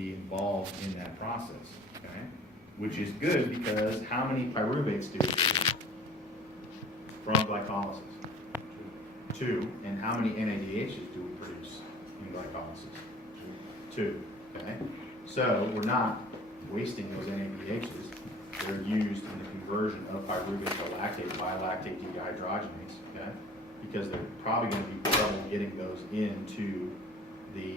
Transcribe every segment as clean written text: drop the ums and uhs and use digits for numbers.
be involved in that process, okay? Which is good because how many pyruvates do we produce from glycolysis? 2. And how many NADHs do we produce in glycolysis? 2, okay? So we're not wasting those NADHs. They're used in the conversion of pyruvate to lactate by lactate dehydrogenase, okay? Because they're probably going to be trouble getting those into the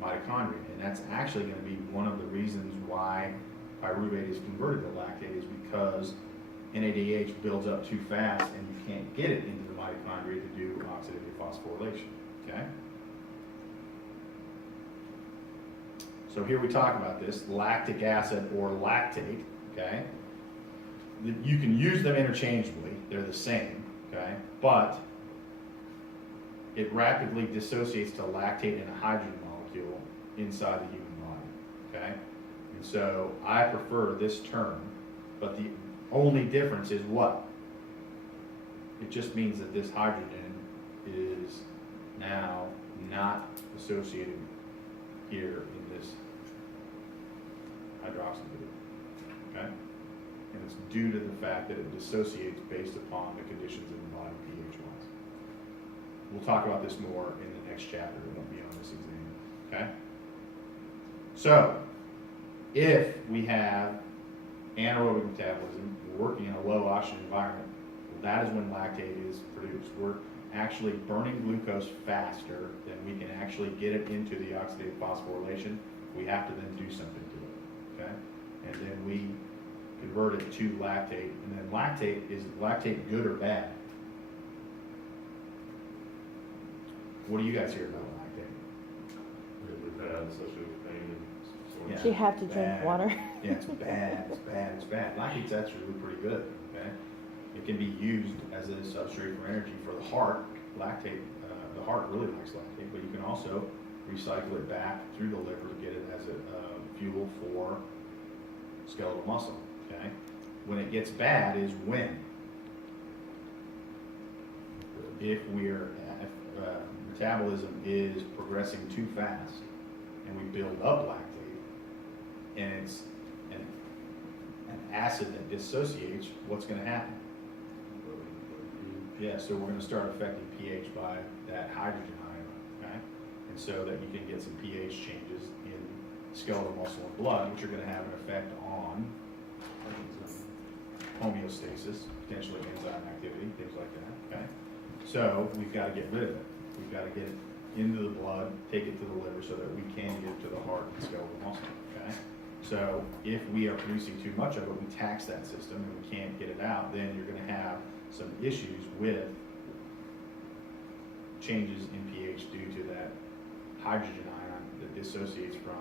mitochondria, and that's actually going to be one of the reasons why pyruvate is converted to lactate, is because NADH builds up too fast and you can't get it into the mitochondria to do oxidative phosphorylation, okay? So here we talk about this, lactic acid or lactate, okay? You can use them interchangeably, they're the same, okay? But it rapidly dissociates to lactate and a hydrogen molecule inside the human body, okay? And so I prefer this term, but the only difference is what? It just means that this hydrogen is now not associated here in this hydroxyl group, okay? And it's due to the fact that it dissociates based upon the conditions in the body pH-wise. We'll talk about this more in the next chapter. It won't be on this exam, okay? So, if we have anaerobic metabolism, we're working in a low oxygen environment, that is when lactate is produced. We're actually burning glucose faster than we can actually get it into the oxidative phosphorylation. We have to then do something to it, okay? And then we convert it to lactate. And then lactate, is lactate good or bad? What do you guys hear about lactate? Really bad, especially with pain and soreness. Yeah. You have to drink Bad. water. Yeah, it's bad, it's bad, it's bad. Lactate's actually pretty good, okay? It can be used as a substrate for energy for the heart. Lactate, the heart really likes lactate, but you can also recycle it back through the liver to get it as a fuel for skeletal muscle, okay? When it gets bad is when? If metabolism is progressing too fast and we build up lactate and it's an acid that dissociates, what's going to happen? Yeah, so we're going to start affecting pH by that hydrogen ion, okay? And so that you can get some pH changes in skeletal muscle and blood, which are going to have an effect on homeostasis, potentially enzyme activity, things like that, okay? So we've got to get rid of it. We've got to get it into the blood, take it to the liver so that we can get it to the heart and skeletal muscle, okay? So if we are producing too much of it, we tax that system and we can't get it out, then you're going to have some issues with changes in pH due to that hydrogen ion that dissociates from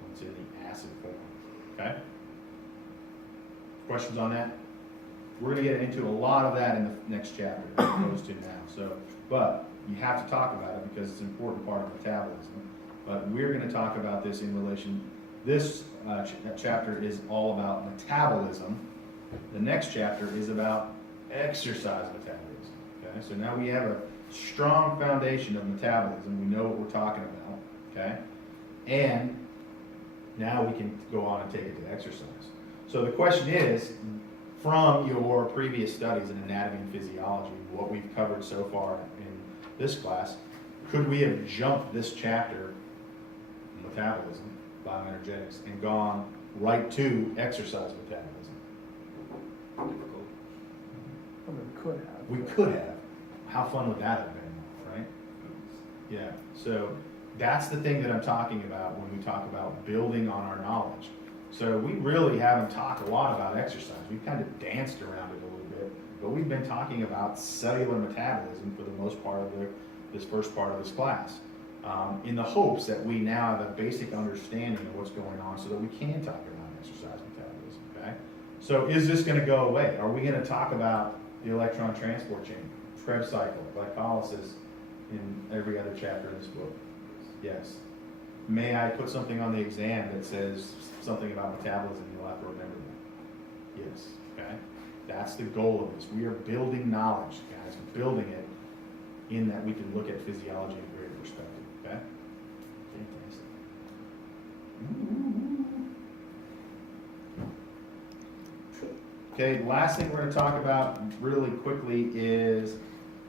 what's in the acid form, okay? Questions on that? We're going to get into a lot of that in the next chapter as opposed to now. So, but you have to talk about it because it's an important part of metabolism. But we're going to talk about this in relation. This chapter is all about metabolism. The next chapter is about exercise metabolism. Okay, so now we have a strong foundation of metabolism. We know what we're talking about. Okay, and now we can go on and take it to exercise. So the question is, from your previous studies in anatomy and physiology, what we've covered so far in this class, could we have jumped this chapter, metabolism, bioenergetics, and gone right to exercise metabolism? Difficult. I mean, we could have. We could have. How fun would that have been, right? Yeah, so that's the thing that I'm talking about when we talk about building on our knowledge. So we really haven't talked a lot about exercise. We've kind of danced around it a little bit, but we've been talking about cellular metabolism for the most part of this first part of this class, in the hopes that we now have a basic understanding of what's going on so that we can talk about exercise metabolism, okay? So is this going to go away? Are we going to talk about the electron transport chain, Krebs cycle, glycolysis in every other chapter in this book? Yes. May I put something on the exam that says something about metabolism? You'll have to remember that. Yes, okay? That's the goal of this. We are building knowledge, guys, building it in that we can look at physiology in a greater perspective, okay? Fantastic. Okay, the last thing we're going to talk about really quickly is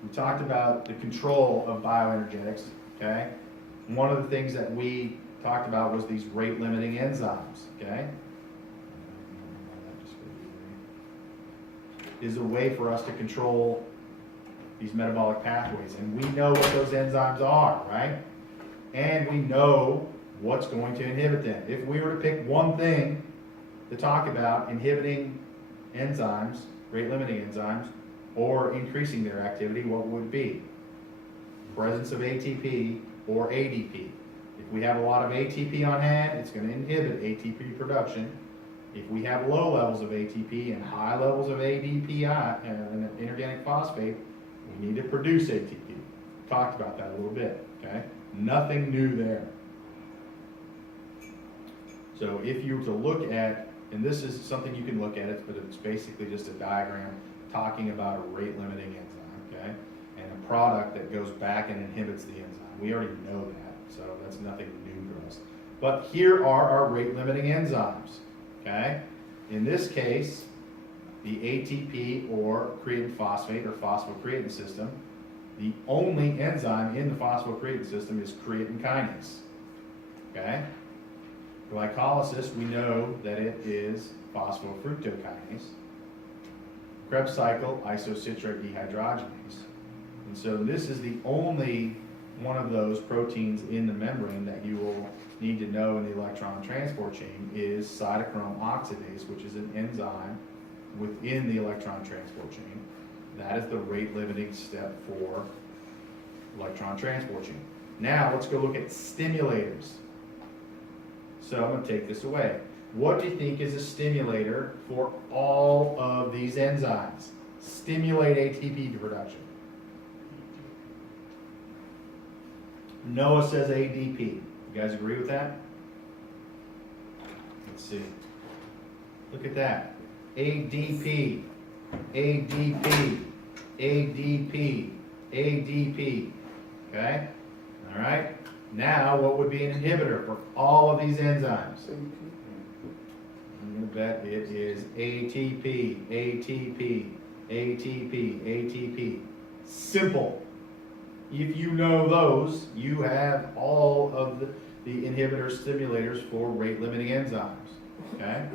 we talked about the control of bioenergetics. Okay, one of the things that we talked about was these rate limiting enzymes. Okay, is a way for us to control these metabolic pathways, and we know what those enzymes are, right? And we know what's going to inhibit them. If we were to pick one thing to talk about inhibiting enzymes, rate limiting enzymes, or increasing their activity, what would it be? Presence of ATP or ADP. If we have a lot of ATP on hand, it's going to inhibit ATP production. If we have low levels of ATP and high levels of ADPI, inorganic phosphate, we need to produce ATP. Talked about that a little bit, okay? Nothing new there. So if you were to look at, and this is something you can look at it, but it's basically just a diagram talking about a rate limiting enzyme, okay? And a product that goes back and inhibits the enzyme. We already know that, so that's nothing new to us. But here are our rate limiting enzymes, okay? In this case, the ATP or creatine phosphate or phosphocreatine system, the only enzyme in the phosphocreatine system is creatine kinase, okay? Glycolysis, we know that it is phosphofructokinase. Krebs cycle, isocitrate dehydrogenase. And so this is the only one of those proteins in the membrane that you will need to know in the electron transport chain is cytochrome oxidase, which is an enzyme within the electron transport chain. That is the rate limiting step for electron transport chain. Now let's go look at stimulators. So I'm going to take this away. What do you think is a stimulator for all of these enzymes? Stimulate ATP production. Noah says ADP. You guys agree with that? Let's see. Look at that. ADP, ADP, ADP, ADP. Okay? All right? Now, what would be an inhibitor for all of these enzymes? I'm going to bet it is ATP, ATP, ATP, ATP. Simple. If you know those, you have all of the inhibitor stimulators for rate limiting enzymes. Okay?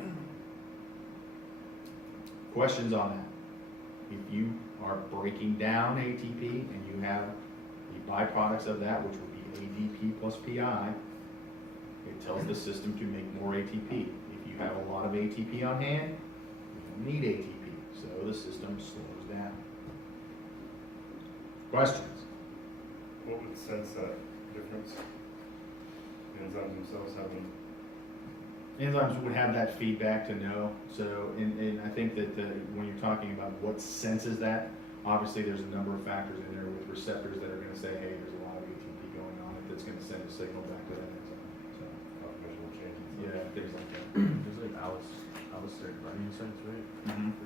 Questions on that? If you are breaking down ATP and you have the byproducts of that, which would be ADP plus PI, it tells the system to make more ATP. If you have a lot of ATP on hand, you don't need ATP, so the system slows down. Questions? What would sense that difference? The enzymes themselves having. Enzymes would have that feedback to know. So, and I think that when you're talking about what senses that, obviously there's a number of factors in there with receptors that are going to say, hey, there's a lot of ATP going on it that's going to send a signal back to that enzyme. So, Visual changes. yeah, things like that. There's like allosteric binding sites, right?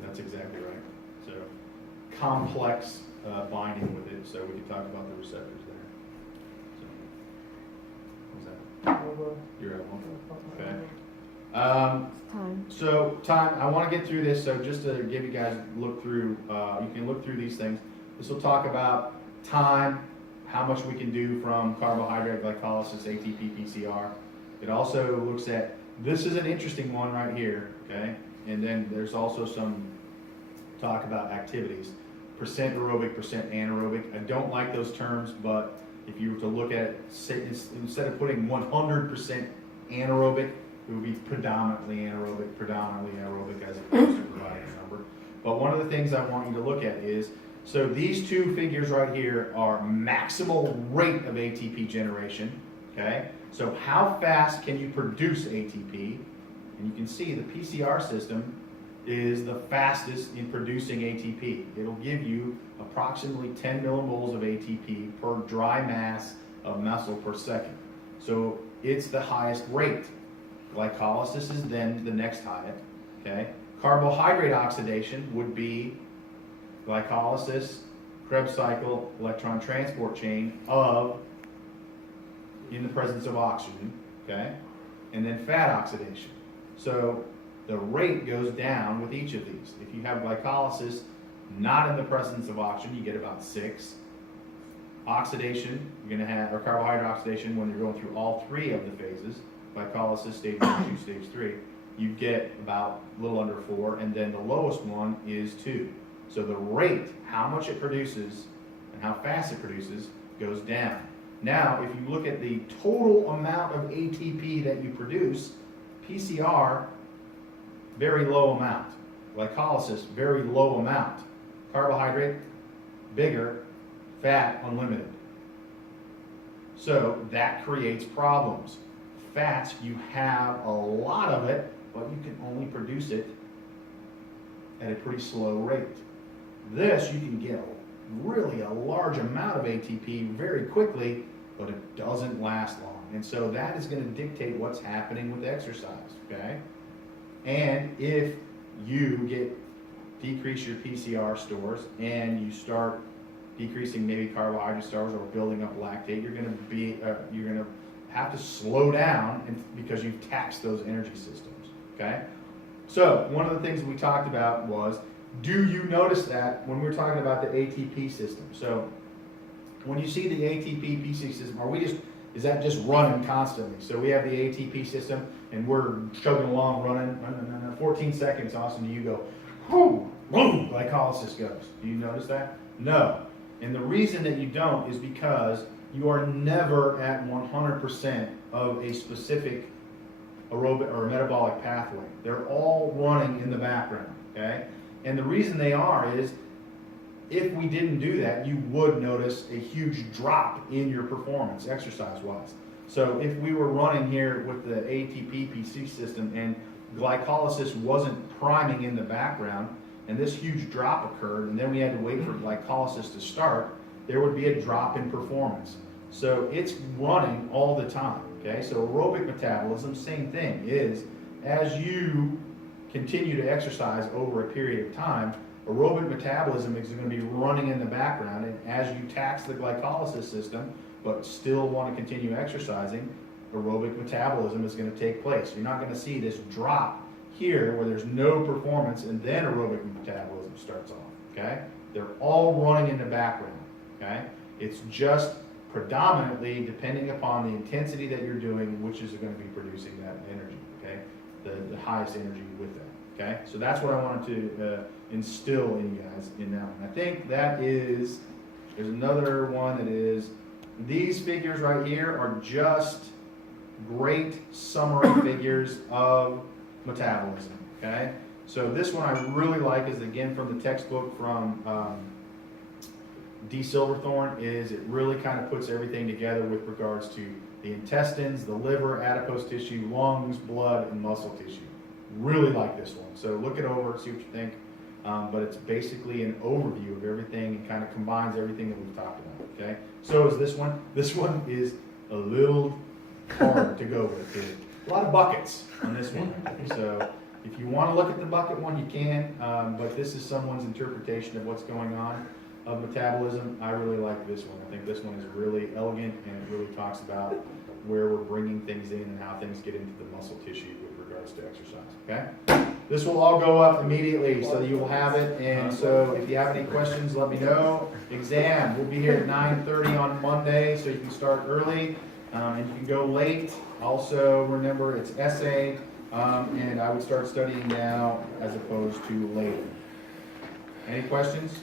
That's exactly right. So, complex binding with it. So we can talk about the receptors there. So, what was that? You're at one. Okay. Time. So time, I want to get through this, so just to give you guys look through, you can look through these things. This will talk about time, how much we can do from carbohydrate glycolysis, ATP, PCR. It also looks at, this is an interesting one right here, okay? And then there's also some talk about activities. Percent aerobic, percent anaerobic. I don't like those terms, but if you were to look at, say, instead of putting 100% anaerobic, it would be predominantly anaerobic as opposed to providing a number. But one of the things I want you to look at is, so these two figures right here are maximal rate of ATP generation, okay? So how fast can you produce ATP? And you can see the PCR system is the fastest in producing ATP. It'll give you approximately 10 millimoles of ATP per dry mass of muscle per second. So it's the highest rate. Glycolysis is then the next highest, okay? Carbohydrate oxidation would be glycolysis, Krebs cycle, electron transport chain of, in the presence of oxygen, okay? And then fat oxidation. So the rate goes down with each of these. If you have glycolysis not in the presence of oxygen, you get about 6. Oxidation, you're going to have, or carbohydrate oxidation, when you're going through all 3 of the phases, glycolysis, stage 1, 2, stage 3, you get about a little under 4, and then the lowest one is 2. So the rate, how much it produces and how fast it produces, goes down. Now, if you look at the total amount of ATP that you produce, PCR, very low amount. Glycolysis, very low amount. Carbohydrate, bigger. Fat, unlimited. So that creates problems. Fats, you have a lot of it, but you can only produce it at a pretty slow rate. This, you can get really a large amount of ATP very quickly, but it doesn't last long. And so that is going to dictate what's happening with exercise, okay? And if you decrease your PCR stores and you start decreasing maybe carbohydrate stores or building up lactate, you're going to have to slow down because you've taxed those energy systems, okay? So one of the things we talked about was, do you notice that when we're talking about the ATP system? So when you see the ATP PC system, is that just running constantly? So we have the ATP system and we're chugging along running, 14 seconds, Austin, do you go, whoo, boom, glycolysis goes. Do you notice that? No. And the reason that you don't is because you are never at 100% of a specific aerobic or metabolic pathway. They're all running in the background, okay? And the reason they are is if we didn't do that, you would notice a huge drop in your performance exercise-wise. So if we were running here with the ATP PC system and glycolysis wasn't priming in the background, and this huge drop occurred, and then we had to wait for glycolysis to start, there would be a drop in performance. So it's running all the time, okay? So aerobic metabolism, same thing, is as you continue to exercise over a period of time, aerobic metabolism is going to be running in the background, and as you tax the glycolysis system, but still want to continue exercising, aerobic metabolism is going to take place. You're not going to see this drop here where there's no performance and then aerobic metabolism starts off, okay? They're all running in the background, okay? It's just predominantly depending upon the intensity that you're doing, which is going to be producing that energy, okay? The highest energy with that, okay? So that's what I wanted to instill in you guys in that one. I think that is, there's another one that is, these figures right here are just great summary figures of metabolism, okay? So this one I really like is again from the textbook from D. Silverthorne, is it really kind of puts everything together with regards to the intestines, the liver, adipose tissue, lungs, blood, and muscle tissue. Really like this one. So look it over, see what you think. But it's basically an overview of everything and kind of combines everything that we've talked about, okay? So is this one. This one is a little hard to go with, too. A lot of buckets on this one. So if you want to look at the bucket one, you can, but this is someone's interpretation of what's going on of metabolism. I really like this one. I think this one is really elegant and it really talks about where we're bringing things in and how things get into the muscle tissue with regards to exercise, okay? This will all go up immediately, so you will have it, and so if you have any questions, let me know. Exam, we'll be here at 9:30 on Monday, so you can start early, and you can go late. Also, remember, it's essay, and I would start studying now as opposed to later. Any questions?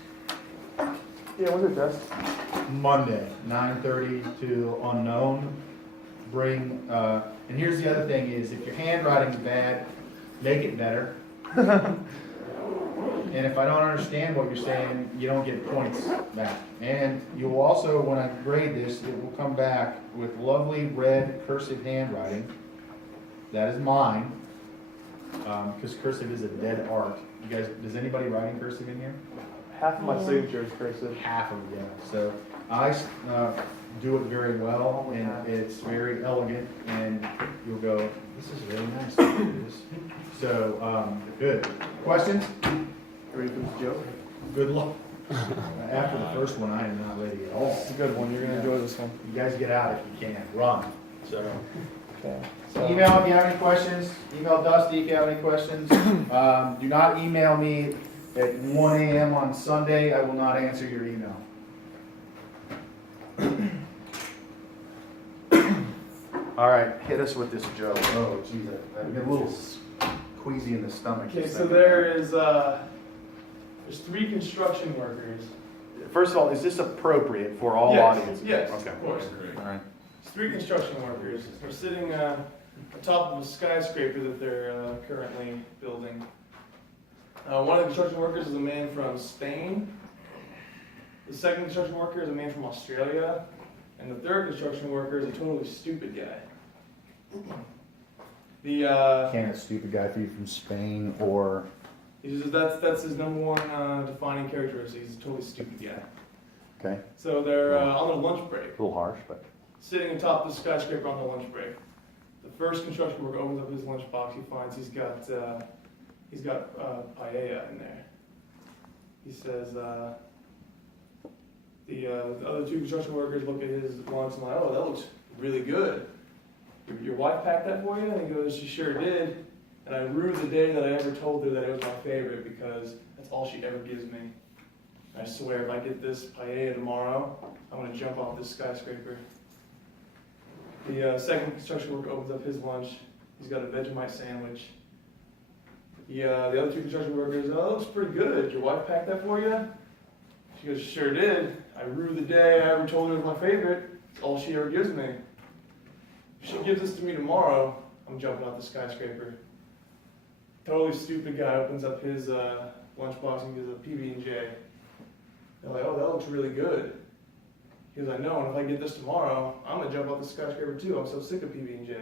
Yeah, when's it test? Monday, 9:30 to unknown. Bring, and here's the other thing is, if your handwriting's bad, make it better. And if I don't understand what you're saying, you don't get points back. And you will also, when I grade this, it will come back with lovely red cursive handwriting. That is mine, because cursive is a dead art. You guys, does anybody write in cursive in here? Half of my signature is cursive. Half of it, yeah. So I do it very well, and it's very elegant, and you'll go, this is really nice. It is. So, good. Questions? Ready for this joke? Good luck. After the first one, I am not ready at all. It's a good one. You're going to enjoy this one. You guys get out if you can. Run. So, Yeah. So, Email if you have any questions. Email Dusty if you have any questions. Do not email me at 1 a.m. on Sunday. I will not answer your email. All right, hit us with this, Joe. Oh, geez, I get a little queasy in the stomach. Okay, just so thinking there about is there's 3 construction workers. it. First of all, is this appropriate for all Yes, audiences? yes, Okay. of course. All right. There's 3 construction workers. They're sitting on top of a skyscraper that they're currently building. One of the construction workers is a man from Spain. The second construction worker is a man from Australia. And the third construction worker is a totally stupid guy. Can a stupid guy be from Spain or? He says that's his number one defining characteristic. He's a totally stupid guy. Okay, So they're on their lunch break, a little harsh, but. sitting atop the skyscraper on their lunch break. The first construction worker opens up his lunchbox. He finds he's got paella in there. He says the other 2 construction workers look at his lunch and like, oh, that looks really good. Your wife packed that for you? And he goes, she sure did. And I rue the day that I ever told her that it was my favorite because that's all she ever gives me. I swear, if I get this paella tomorrow, I'm going to jump off this skyscraper. The second construction worker opens up his lunch. He's got a Vegemite sandwich. The other 2 construction workers, oh, that looks pretty good. Your wife packed that for you? She goes, sure did. I rue the day I ever told her it was my favorite. It's all she ever gives me. If she gives this to me tomorrow, I'm jumping off the skyscraper. Totally stupid guy opens up his lunchbox and gives a PB&J. They're like, oh, that looks really good. He goes, I know, and if I get this tomorrow, I'm going to jump off the skyscraper too. I'm so sick of PB&J.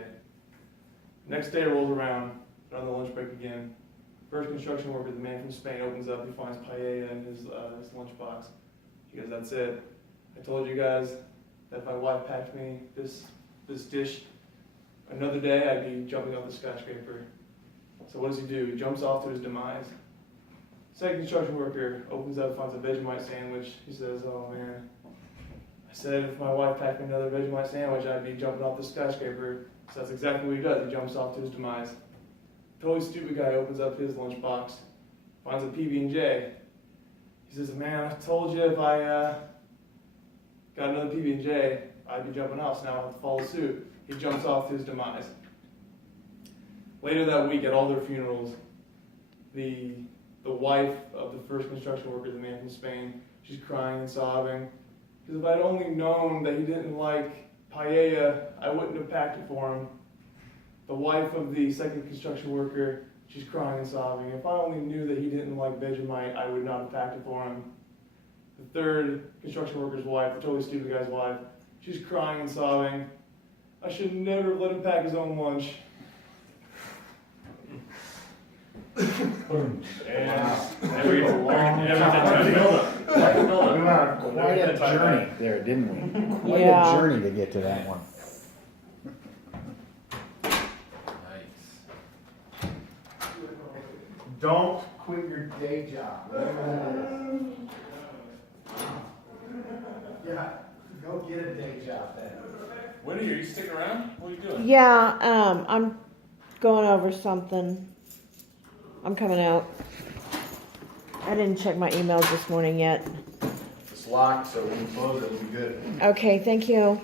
Next day rolls around, they're on the lunch break again. First construction worker, the man from Spain, opens up, he finds paella in his lunchbox. He goes, that's it. I told you guys that if my wife packed me this dish another day, I'd be jumping off the skyscraper. So what does he do? He jumps off to his demise. Second construction worker opens up, finds a Vegemite sandwich. He says, oh man, I said if my wife packed me another Vegemite sandwich, I'd be jumping off the skyscraper. So that's exactly what he does. He jumps off to his demise. Totally stupid guy opens up his lunchbox, finds a PB&J. He says, man, I told you if I got another PB&J, I'd be jumping off, so now I have to follow suit. He jumps off to his demise. Later that week, at all their funerals, the wife of the first construction worker, the man from Spain, she's crying and sobbing. Because if I'd only known that he didn't like paella, I wouldn't have packed it for him. The wife of the second construction worker, she's crying and sobbing. If I only knew that he didn't like Vegemite, I would not have packed it for him. The third construction worker's wife, the totally stupid guy's wife, she's crying and sobbing. I should never have let him pack his own lunch. Every time. We went on quite a journey there, didn't we? Quite Yeah. a journey to get to that one. Nice. Don't quit your day job. Yeah, go get a day job then. Winnie, are you sticking around? What are you doing? Yeah, I'm going over something. I'm coming out. I didn't check my emails this morning yet. It's locked, so when you close it, it'll be good. Okay, thank you.